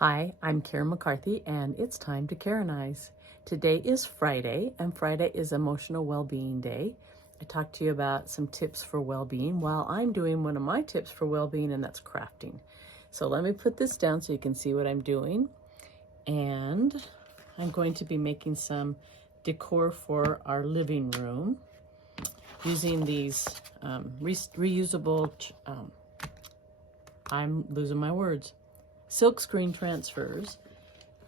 Hi, I'm Karen McCarthy, and it's time to Karen-ize. Today is Friday, and Friday is Emotional Well-Being Day. I talked to you about some tips for well-being while I'm doing one of my tips for well-being, and that's crafting. So let me put this down so you can see what I'm doing. And I'm going to be making some decor for our living room using these reusable, I'm losing my words, silk screen transfers.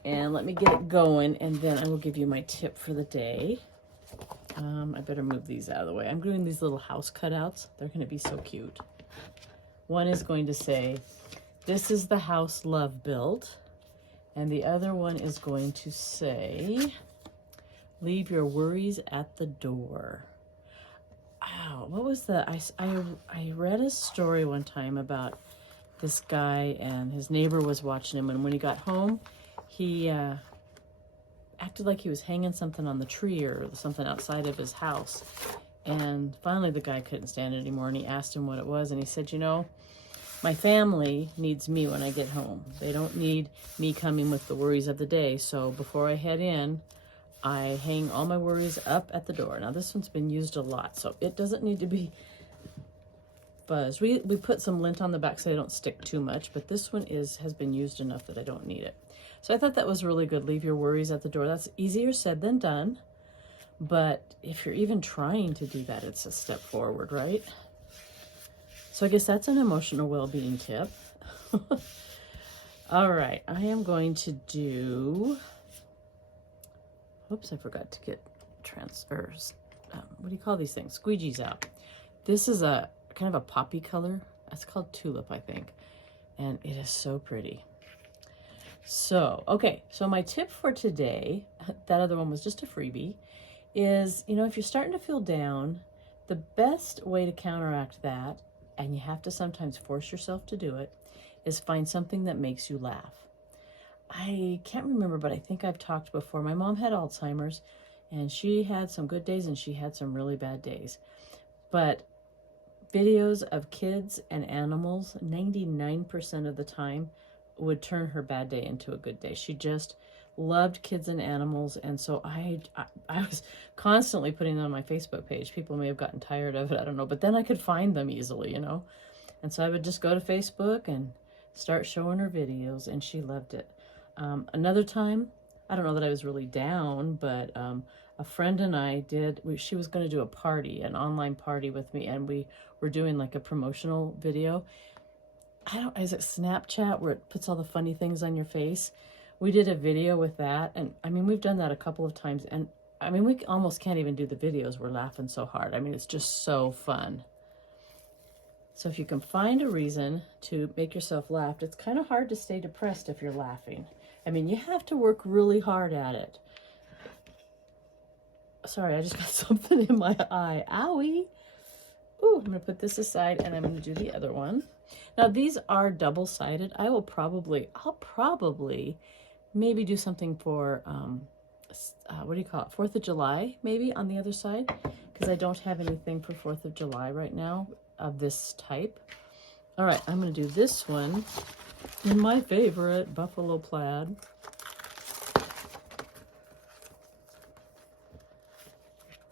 And let me get it going, and then I will give you my tip for the day. I better move these out of the way. I'm doing these little house cutouts. They're going to be so cute. One is going to say, "This is the house love built." And the other one is going to say, "Leave your worries at the door." Wow, what was the, I read a story one time about this guy, and his neighbor was watching him, and when he got home, he acted like he was hanging something on the tree or something outside of his house. And finally the guy couldn't stand it anymore, and he asked him what it was, and he said, "You know, my family needs me when I get home. They don't need me coming with the worries of the day. So before I head in, I hang all my worries up at the door." Now this one's been used a lot, so it doesn't need to be buzzed. We put some lint on the back so they don't stick too much, but this one has been used enough that I don't need it. So I thought that was really good. Leave your worries at the door. That's easier said than done, but if you're even trying to do that, it's a step forward, right? So I guess that's an emotional well-being tip. All right, I am going to do, oops, I forgot to get transfers. What do you call these things? Squeegees out. This is a kind of a poppy color. It's called tulip, I think. And it is so pretty. So, okay, so my tip for today, that other one was just a freebie, is, you know, if you're starting to feel down, the best way to counteract that, and you have to sometimes force yourself to do it, is find something that makes you laugh. I can't remember, but I think I've talked before. My mom had Alzheimer's, and she had some good days and she had some really bad days. But videos of kids and animals, 99% of the time, would turn her bad day into a good day. She just loved kids and animals, and so I was constantly putting them on my Facebook page. People may have gotten tired of it, I don't know, but then I could find them easily, you know? And so I would just go to Facebook and start showing her videos, and she loved it. Another time, I don't know that I was really down, but a friend and I she was going to do a party, an online party with me, and we were doing like a promotional video. Is it Snapchat where it puts all the funny things on your face? We did a video with that, and I mean, we've done that a couple of times, and I mean, we almost can't even do the videos. We're laughing so hard. I mean, it's just so fun. So if you can find a reason to make yourself laugh, it's kind of hard to stay depressed if you're laughing. I mean, you have to work really hard at it. Sorry, I just got something in my eye. Owie. Ooh, I'm going to put this aside, and I'm going to do the other one. Now, these are double-sided. I'll probably maybe do something for, what do you call it? 4th of July, maybe, on the other side, because I don't have anything for 4th of July right now of this type. All right, I'm going to do this one in my favorite buffalo plaid.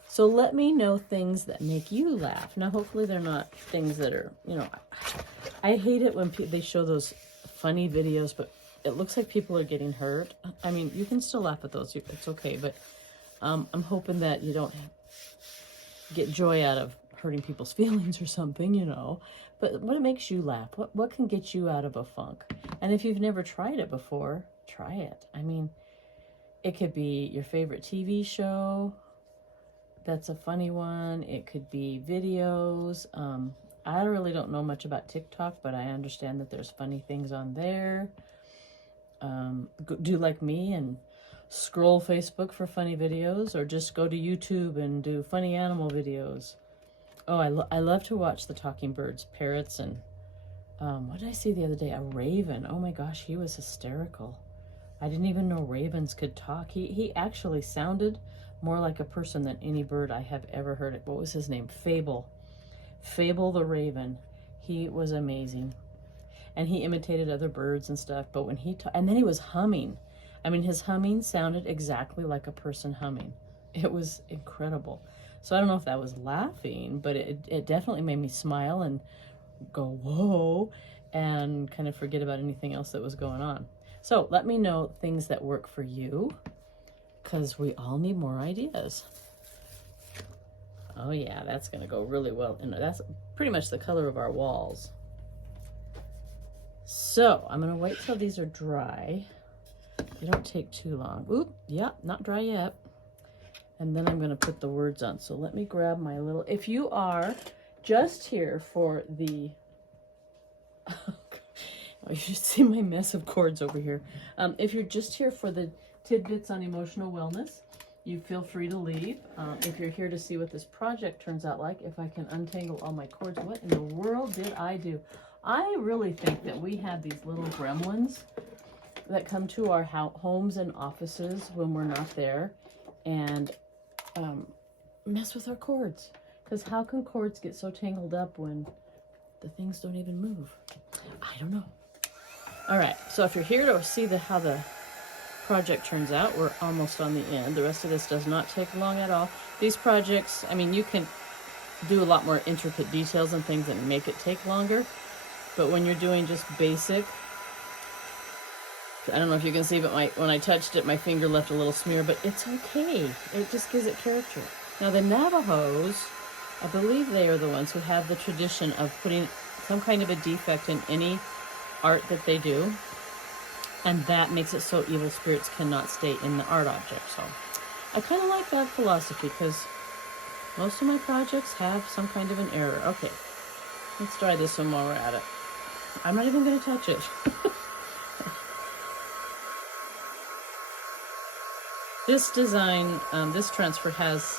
So let me know things that make you laugh. Now, hopefully they're not things that are, you know, I hate it when they show those funny videos, but it looks like people are getting hurt. I mean, you can still laugh at those. It's okay, but I'm hoping that you don't get joy out of hurting people's feelings or something, you know. But what makes you laugh? What can get you out of a funk? And if you've never tried it before, try it. I mean, it could be your favorite TV show. That's a funny one. It could be videos. I really don't know much about TikTok, but I understand that there's funny things on there. Do like me and scroll Facebook for funny videos, or just go to YouTube and do funny animal videos. Oh, I love to watch the talking birds, parrots, and what did I see the other day? A raven. Oh my gosh, he was hysterical. I didn't even know ravens could talk. He actually sounded more like a person than any bird I have ever heard. What was his name? Fable the raven. He was amazing. and he imitated other birds and stuff. But when and then he was humming. I mean, his humming sounded exactly like a person humming. It was incredible. So I don't know if that was laughing, but it definitely made me smile and go, whoa, and kind of forget about anything else that was going on. So let me know things that work for you, because we all need more ideas. Oh yeah, that's gonna go really well. And that's pretty much the color of our walls. So I'm gonna wait till these are dry. They don't take too long. Oop, yeah, not dry yet. And then I'm gonna put the words on. So let me grab my little, if you are just here for the, oh, you should see my mess of cords over here. If you're just here for the tidbits on emotional wellness, you feel free to leave. If you're here to see what this project turns out like, if I can untangle all my cords, what in the world did I do? I really think that we have these little gremlins that come to our homes and offices when we're not there and mess with our cords. Because how can cords get so tangled up when the things don't even move? I don't know. All right, so if you're here to see how the project turns out, we're almost on the end. The rest of this does not take long at all. These projects, I mean, you can do a lot more intricate details and things and make it take longer. But when you're doing just basic, I don't know if you can see, but when I touched it, my finger left a little smear, but it's okay. It just gives it character. Now the Navajos, I believe they are the ones who have the tradition of putting some kind of a defect in any art that they do. And that makes it so evil spirits cannot stay in the art object. So I kind of like that philosophy because most of my projects have some kind of an error. Okay, let's try this one while we're at it. I'm not even going to touch it. This design, this transfer has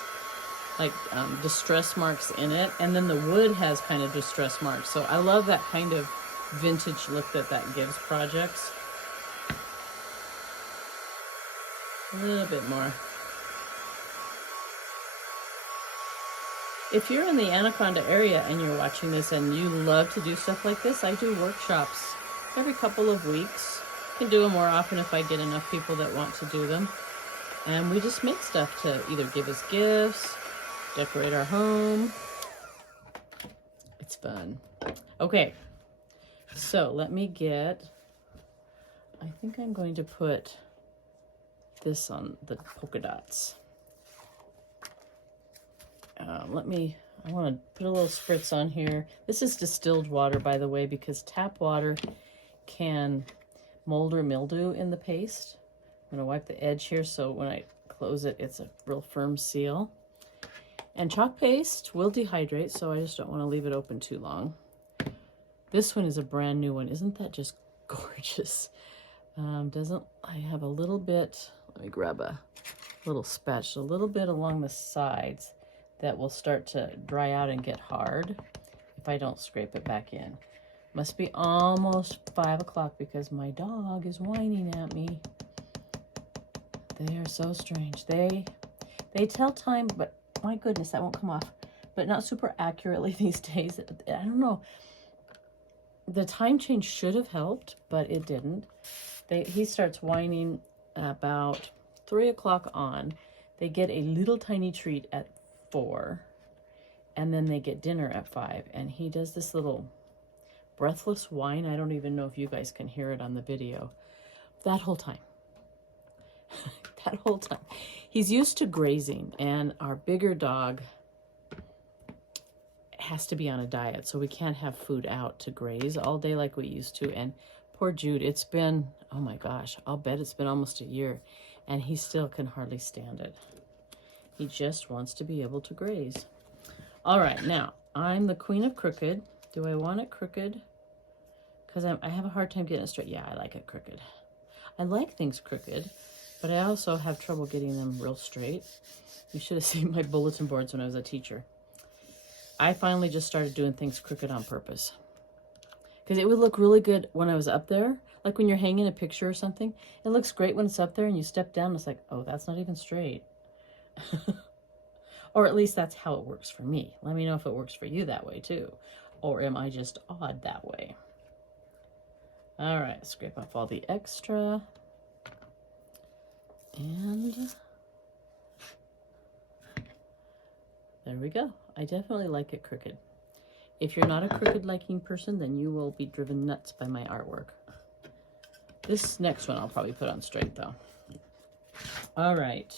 like distress marks in it, and then the wood has kind of distress marks. So I love that kind of vintage look that gives projects. A little bit more. If you're in the Anaconda area and you're watching this and you love to do stuff like this, I do workshops every couple of weeks. I can do them more often if I get enough people that want to do them. And we just make stuff to either give as gifts, decorate our home. It's fun. Okay, so let me get, I think I'm going to put this on the polka dots. I want to put a little spritz on here. This is distilled water, by the way, because tap water can mold or mildew in the paste. I'm going to wipe the edge here so when I close it, it's a real firm seal. And chalk paste will dehydrate, so I just don't want to leave it open too long. This one is a brand new one. Isn't that just gorgeous? I have a little bit, let me grab a little spatula, a little bit along the sides that will start to dry out and get hard if I don't scrape it back in. Must be almost 5 o'clock because my dog is whining at me. They are so strange. They tell time, but my goodness, that won't come off. But not super accurately these days. I don't know. The time change should have helped, but it didn't. He starts whining about 3 o'clock on. They get a little tiny treat at 4, and then they get dinner at 5. And he does this little breathless whine. I don't even know if you guys can hear it on the video. That whole time. That whole time. He's used to grazing, and our bigger dog has to be on a diet, so we can't have food out to graze all day like we used to. And poor Jude, it's been, oh my gosh, I'll bet it's been almost a year, and he still can hardly stand it. He just wants to be able to graze. All right, now, I'm the queen of crooked. Do I want it crooked? Because I have a hard time getting it straight. Yeah, I like it crooked. I like things crooked, but I also have trouble getting them real straight. You should have seen my bulletin boards when I was a teacher. I finally just started doing things crooked on purpose. Because it would look really good when I was up there. Like when you're hanging a picture or something. It looks great when it's up there and you step down. It's like, oh, that's not even straight. Or at least that's how it works for me. Let me know if it works for you that way too. Or am I just odd that way? All right, scrape off all the extra. And there we go. I definitely like it crooked. If you're not a crooked liking person, then you will be driven nuts by my artwork. This next one I'll probably put on straight though. All right.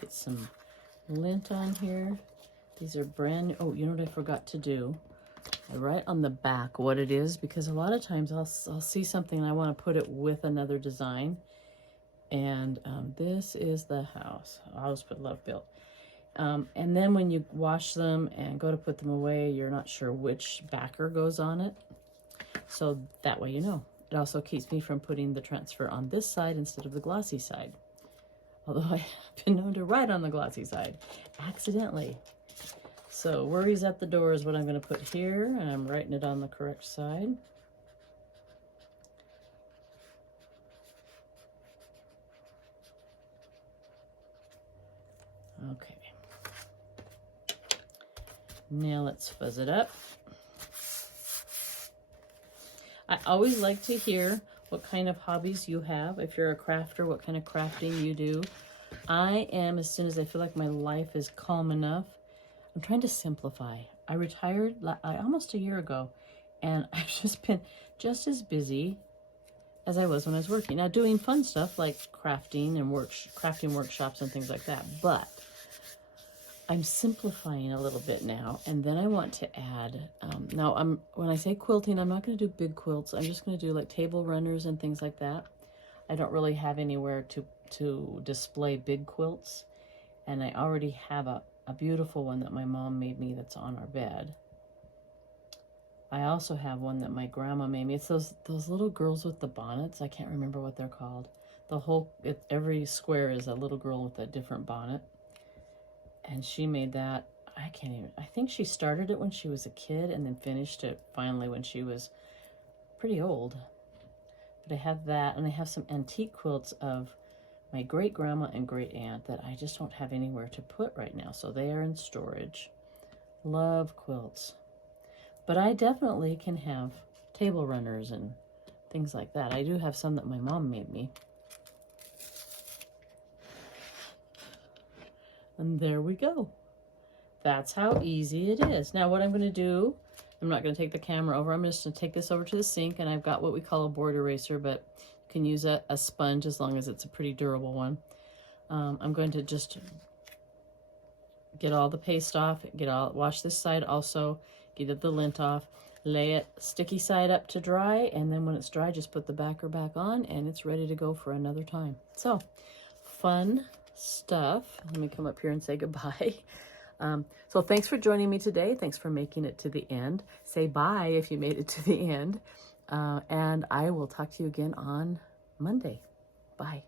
Get some lint on here. These are brand new. Oh, you know what I forgot to do? I write on the back what it is, because a lot of times I'll see something and I want to put it with another design. And this is the house. I always put love built. And then when you wash them and go to put them away, you're not sure which backer goes on it. So that way you know. It also keeps me from putting the transfer on this side instead of the glossy side. Although I have been known to write on the glossy side accidentally. So worries at the door is what I'm going to put here, and I'm writing it on the correct side. Okay. Now let's fuzz it up. I always like to hear what kind of hobbies you have. If you're a crafter, what kind of crafting you do. I am, as soon as I feel like my life is calm enough, I'm trying to simplify. I retired almost a year ago, and I've just been just as busy as I was when I was working. Now, doing fun stuff like crafting and crafting workshops and things like that, but I'm simplifying a little bit now, and then I want to add, now when I say quilting, I'm not going to do big quilts. I'm just going to do like table runners and things like that. I don't really have anywhere to display big quilts, and I already have a beautiful one that my mom made me that's on our bed. I also have one that my grandma made me. It's those little girls with the bonnets. I can't remember what they're called. Every square is a little girl with a different bonnet. And she made that, I think she started it when she was a kid and then finished it finally when she was pretty old. But I have that, and I have some antique quilts of my great-grandma and great-aunt that I just don't have anywhere to put right now. So they are in storage. Love quilts. But I definitely can have table runners and things like that. I do have some that my mom made me. And there we go. That's how easy it is. Now what I'm going to do, I'm not going to take the camera over. I'm just going to take this over to the sink, and I've got what we call a board eraser, but you can use a sponge as long as it's a pretty durable one. I'm going to just get all the paste off, wash this side also, get the lint off, lay it sticky side up to dry, and then when it's dry, just put the backer back on, and it's ready to go for another time. So, fun stuff. Let me come up here and say goodbye. So thanks for joining me today. Thanks for making it to the end. Say bye if you made it to the end. And I will talk to you again on Monday. Bye.